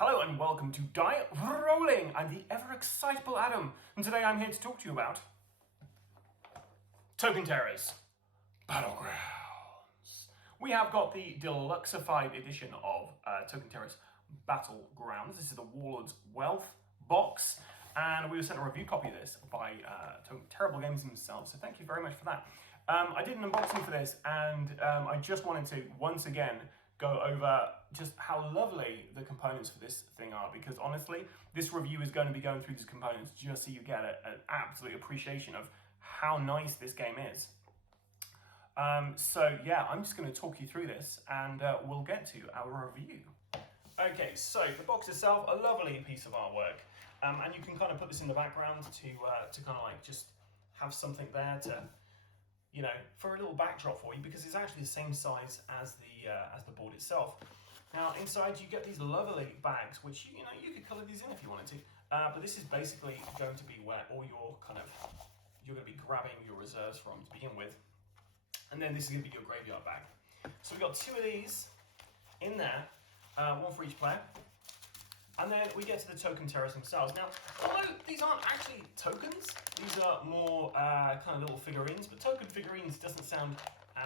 Hello and welcome to Die Rollin. I'm the ever-excitable Adam, and today I'm here to talk to you about Token Terrors Battlegrounds. We have got the deluxeified edition of Token Terrors Battlegrounds. This is the Warlord's Wealth box, and we were sent a review copy of this by Token Terrible Games themselves, so thank you very much for that. I did an unboxing for this, and I just wanted to, once again, go over just how lovely the components for this thing are, because honestly, this review is going to be going through these components just so you get an absolute appreciation of how nice this game is. So yeah, I'm just going to talk you through this and we'll get to our review. Okay, so the box itself, a lovely piece of artwork, and you can kind of put this in the background to kind of like just have something there to, you know, for a little backdrop for you, because it's actually the same size as the board itself. Now inside you get these lovely bags, which you could colour these in if you wanted to, but this is basically going to be where all your you're going to be grabbing your reserves from to begin with, and then this is going to be your graveyard bag. So we've got two of these in there, one for each player. And then we get to the token terrors themselves. Now, although these aren't actually tokens, these are more kind of little figurines, but token figurines doesn't sound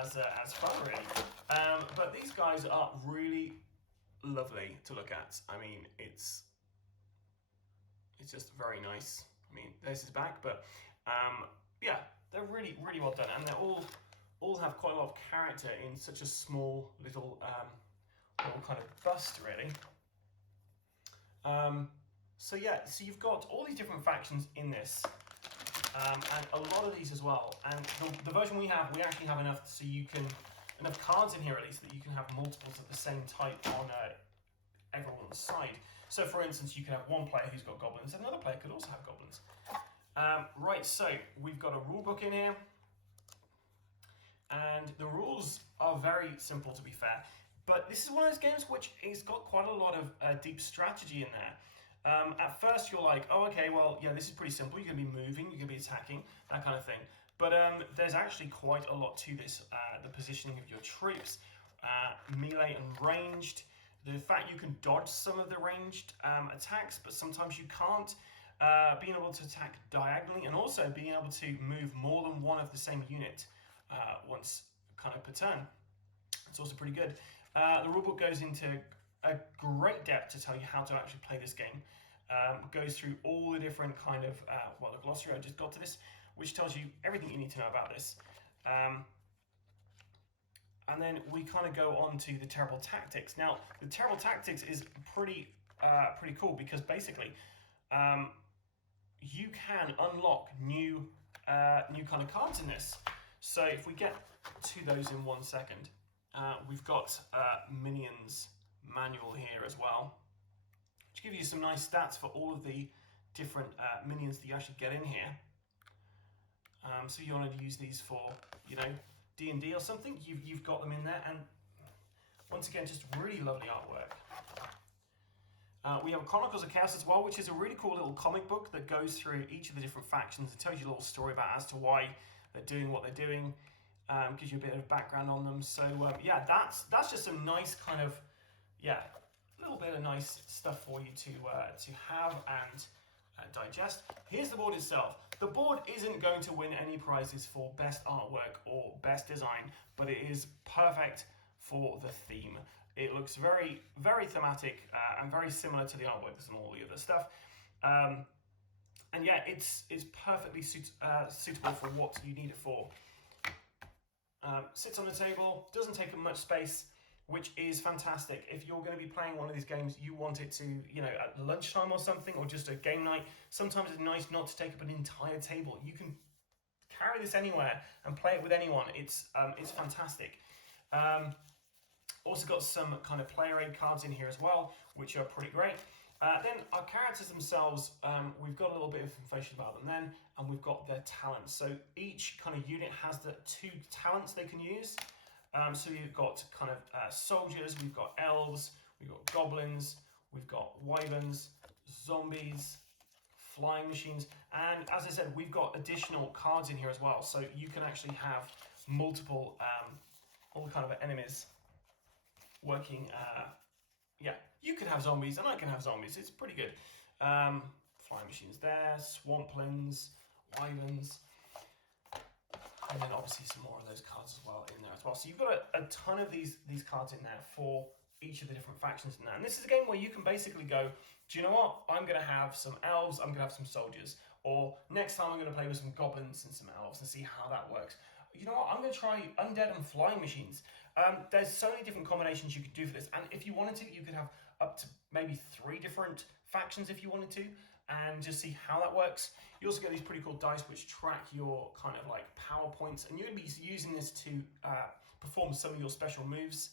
as fun, really. But these guys are really lovely to look at. I mean, it's just very nice. I mean, there's his back, but yeah, they're really, really well done. And they all have quite a lot of character in such a small little kind of bust, really. So yeah, so you've got all these different factions in this, and a lot of these as well. And the version we actually have enough so you can, enough cards in here at least, that you can have multiples of the same type on everyone's side. So for instance, you can have one player who's got goblins, and another player could also have goblins. Right, so we've got a rule book in here, and the rules are very simple, to be fair. But this is one of those games which has got quite a lot of deep strategy in there. At first you're like, oh, okay, well, yeah, this is pretty simple. You're going to be moving, you're going to be attacking, that kind of thing. But there's actually quite a lot to this. The positioning of your troops, melee and ranged, the fact you can dodge some of the ranged attacks, but sometimes you can't, being able to attack diagonally, and also being able to move more than one of the same unit once kind of per turn. It's also pretty good. The rulebook goes into a great depth to tell you how to actually play this game. Goes through all the different kind of, well, the glossary I just got to this, which tells you everything you need to know about this. And then we kind of go on to the terrible tactics. Now, the terrible tactics is pretty cool, because basically you can unlock new kind of cards in this. So if we get to those in 1 second. We've got minions manual here as well, which gives you some nice stats for all of the different minions that you actually get in here. So if you want to use these for, D&D or something, you've got them in there, and once again, just really lovely artwork. We have Chronicles of Chaos as well, which is a really cool little comic book that goes through each of the different factions and tells you a little story about as to why they're doing what they're doing. Gives you a bit of background on them. So yeah, that's just some nice kind of, a little bit of nice stuff for you to have and digest. Here's the board itself. The board isn't going to win any prizes for best artwork or best design, but it is perfect for the theme. It looks very, very thematic and very similar to the artwork and all the other stuff. And yeah, it's perfectly suitable for what you need it for. Sits on the table, doesn't take up much space, which is fantastic. If you're going to be playing one of these games, you want it to, at lunchtime or something, or just a game night, sometimes it's nice not to take up an entire table. You can carry this anywhere and play it with anyone. It's fantastic. Also got some kind of player aid cards in here as well, which are pretty great. Then our characters themselves, we've got a little bit of information about them then, and we've got their talents. So each kind of unit has the 2 talents they can use. So you've got kind of soldiers, we've got elves, we've got goblins, we've got wyverns, zombies, flying machines, and as I said, we've got additional cards in here as well. So you can actually have multiple, all kind of enemies working, You can have zombies and I can have zombies. It's pretty good. Flying machines there, swamplands, islands, and then obviously some more of those cards as well in there as well. So you've got a ton of these cards in there for each of the different factions in there. And this is a game where you can basically go, do you know what? I'm going to have some elves, I'm going to have some soldiers. Or next time I'm going to play with some goblins and some elves and see how that works. You know what? I'm going to try undead and flying machines. There's so many different combinations you could do for this. And if you wanted to, you could have up to maybe 3 different factions if you wanted to, and just see how that works. You also get these pretty cool dice which track your kind of like power points, and you're going to be using this to perform some of your special moves.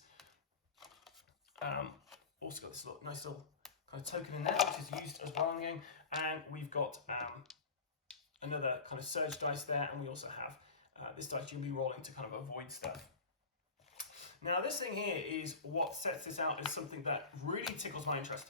Also got this nice little kind of token in there, which is used as well in the game. And we've got another kind of surge dice there, and we also have this dice you'll be rolling to kind of avoid stuff. Now this thing here is what sets this out as something that really tickles my interest.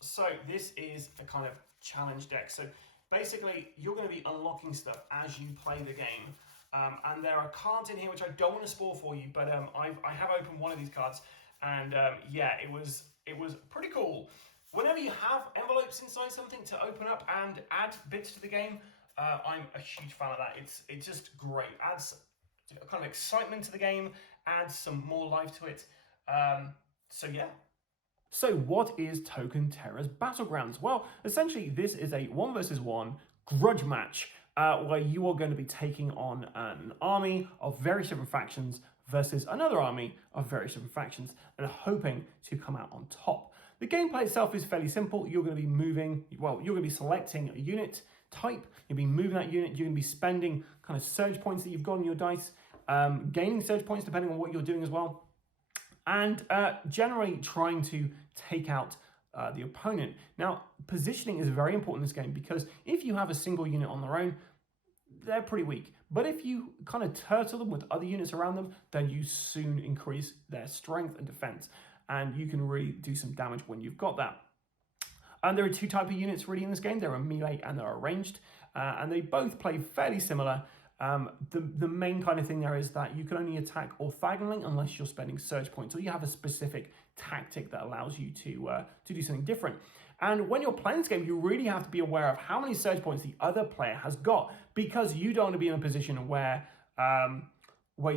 So this is a kind of challenge deck. So basically you're going to be unlocking stuff as you play the game. And there are cards in here which I don't want to spoil for you, but I have opened one of these cards, and yeah, it was pretty cool. Whenever you have envelopes inside something to open up and add bits to the game, I'm a huge fan of that. It's just great. Adds a kind of excitement to the game, adds some more life to it. So yeah. So what is Token Terrors Battlegrounds? Well, essentially this is a 1 versus 1 grudge match where you are going to be taking on an army of various different factions versus another army of various different factions and hoping to come out on top. The gameplay itself is fairly simple. You're going to be moving, well, you're going to be selecting a unit type, you'll be moving that unit, you're going to be spending kind of surge points that you've got on your dice, gaining surge points depending on what you're doing as well, and generally trying to take out the opponent. Now, positioning is very important in this game because if you have a single unit on their own, they're pretty weak. But if you kind of turtle them with other units around them, then you soon increase their strength and defense, and you can really do some damage when you've got that. And there are 2 types of units really in this game. There are melee and there are ranged, and they both play fairly similar. The main kind of thing there is that you can only attack orthogonally unless you're spending surge points, or you have a specific tactic that allows you to do something different. And when you're playing this game, you really have to be aware of how many surge points the other player has got, because you don't want to be in a position where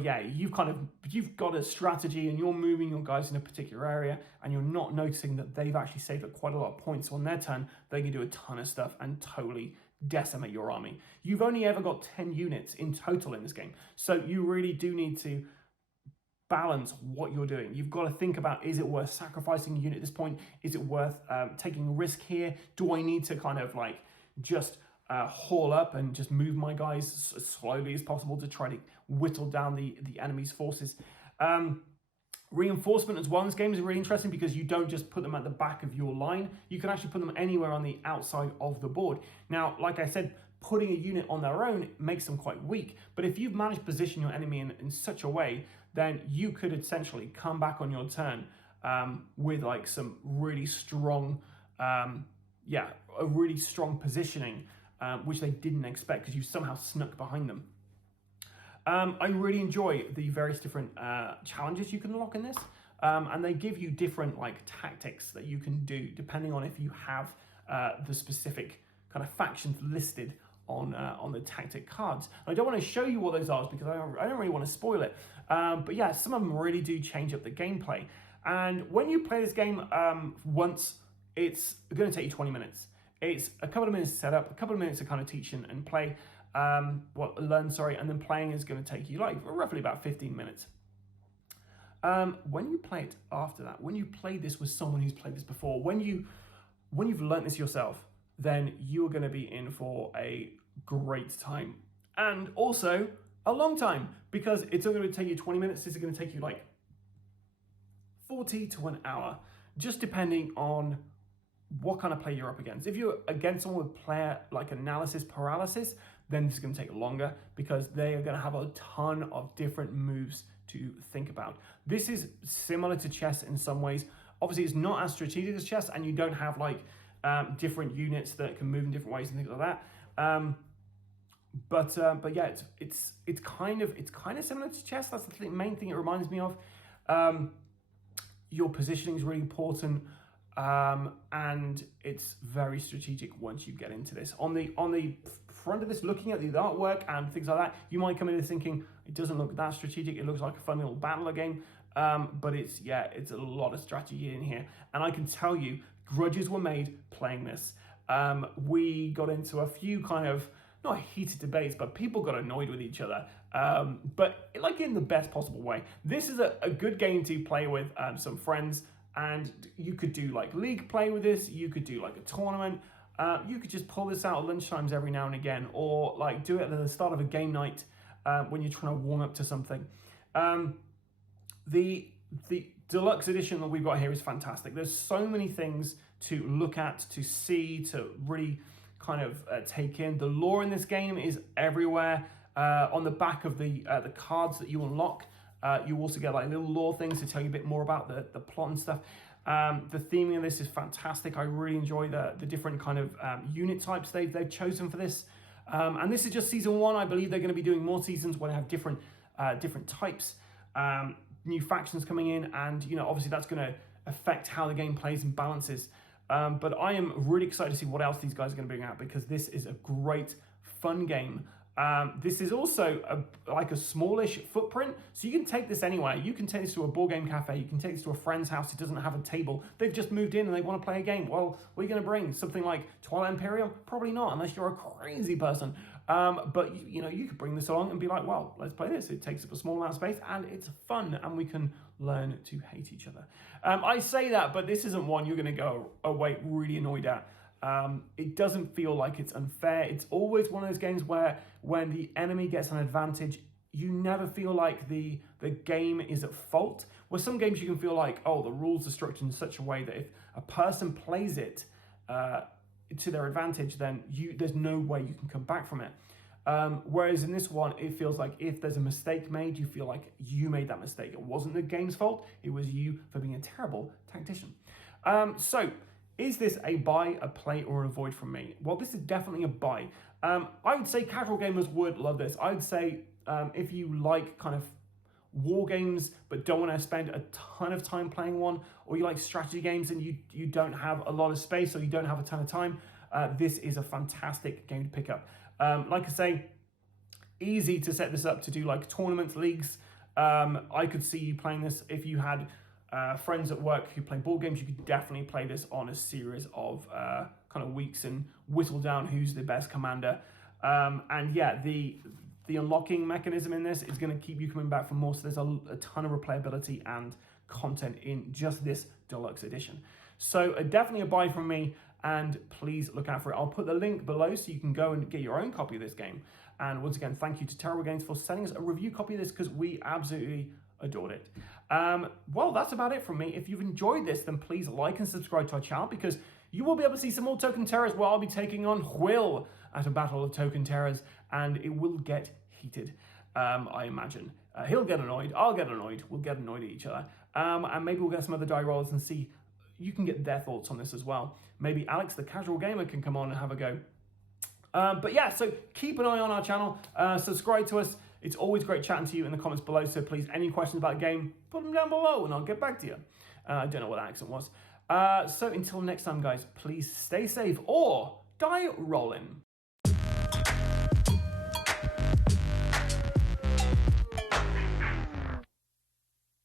yeah, you've got a strategy and you're moving your guys in a particular area and you're not noticing that they've actually saved up quite a lot of points on their turn. They can do a ton of stuff and totally decimate your army. You've only ever got 10 units in total in this game, so you really do need to balance what you're doing. You've got to think about, is it worth sacrificing a unit at this point? Is it worth taking a risk here? Do I need to kind of like just haul up and just move my guys as slowly as possible to try to whittle down the enemy's forces? Reinforcement as well in this game is really interesting because you don't just put them at the back of your line. You can actually put them anywhere on the outside of the board. Now, like I said, putting a unit on their own makes them quite weak. But if you've managed to position your enemy in such a way, then you could essentially come back on your turn with like some really strong, a really strong positioning, which they didn't expect because you somehow snuck behind them. I really enjoy the various different challenges you can unlock in this, and they give you different like tactics that you can do depending on if you have the specific kind of factions listed on the tactic cards. I don't want to show you what those are because I don't really want to spoil it, but yeah, some of them really do change up the gameplay. And when you play this game once, it's going to take you 20 minutes. It's a couple of minutes to set up, a couple of minutes to kind of teach and play. Learn, and then playing is going to take you like roughly about 15 minutes. When you play it after that, when you play this with someone who's played this before, when you've learnt this yourself, then you're going to be in for a great time, and also a long time, because it's only going to take you 20 minutes. This is going to take you like 40 to an hour, just depending on what kind of play you're up against. If you're against someone with player like analysis paralysis, then this is going to take longer because they are going to have a ton of different moves to think about. This is similar to chess in some ways. Obviously, it's not as strategic as chess, and you don't have like different units that can move in different ways and things like that. But yeah, it's kind of similar to chess. That's the main thing it reminds me of. your positioning is really important, and it's very strategic once you get into this. On the front of this, looking at the artwork and things like that, you might come in thinking it doesn't look that strategic. It looks like a fun little battler game, but it's a lot of strategy in here. And I can tell you, grudges were made playing this. We got into a few kind of not heated debates, but people got annoyed with each other, but like in the best possible way. This is a good game to play with some friends, and you could do like league play with this, you could do like a tournament, you could just pull this out at lunchtimes every now and again, or like do it at the start of a game night when you're trying to warm up to something. The deluxe edition that we've got here is fantastic. There's so many things to look at, to see, to really kind of take in. The lore in this game is everywhere. On the back of the cards that you unlock, you also get like little lore things to tell you a bit more about the plot and stuff. The theming of this is fantastic. I really enjoy the different kind of unit types they've chosen for this. And this is just season 1. I believe they're going to be doing more seasons where they have different types, new factions coming in, and obviously that's going to affect how the game plays and balances. But I am really excited to see what else these guys are going to bring out, because this is a great, fun game. This is also like a smallish footprint, so you can take this anywhere. You can take this to a board game cafe, you can take this to a friend's house who doesn't have a table. They've just moved in and they want to play a game. Well, what are you going to bring? Something like Twilight Imperium? Probably not, unless you're a crazy person. But you could bring this along and be like, well, let's play this. It takes up a small amount of space and it's fun, and we can learn to hate each other. I say that, but this isn't one you're going to go away really annoyed at. It doesn't feel like it's unfair. It's always one of those games where when the enemy gets an advantage, you never feel like the game is at fault. Where some games you can feel like, oh, the rules are structured in such a way that if a person plays it to their advantage, then there's no way you can come back from it. Whereas in this one, it feels like if there's a mistake made, you feel like you made that mistake. It wasn't the game's fault. It was you for being a terrible tactician. So is this a buy, a play, or an avoid from me? Well, this is definitely a buy. I would say casual gamers would love this. I would say if you like kind of war games but don't want to spend a ton of time playing one, or you like strategy games and you don't have a lot of space or you don't have a ton of time, this is a fantastic game to pick up. Like I say, easy to set this up to do like tournaments, leagues. I could see you playing this if you had friends at work who play board games. You could definitely play this on a series of kind of weeks and whittle down who's the best commander. And yeah, the unlocking mechanism in this is going to keep you coming back for more. So there's a ton of replayability and content in just this deluxe edition. So definitely a buy from me, and please look out for it. I'll put the link below so you can go and get your own copy of this game. And once again, thank you to Terrible Games for sending us a review copy of this, because we absolutely adored it. Well, that's about it from me. If you've enjoyed this, then please like and subscribe to our channel, because you will be able to see some more Token Terrors where I'll be taking on Will at a battle of Token Terrors, and it will get heated, I imagine. He'll get annoyed, I'll get annoyed, we'll get annoyed at each other. And maybe we'll get some other die rollers and see, you can get their thoughts on this as well. Maybe Alex, the casual gamer, can come on and have a go. But yeah, so keep an eye on our channel, subscribe to us. It's always great chatting to you in the comments below, so please, any questions about the game, put them down below and I'll get back to you. I don't know what that accent was. So until next time, guys, please stay safe or die rolling.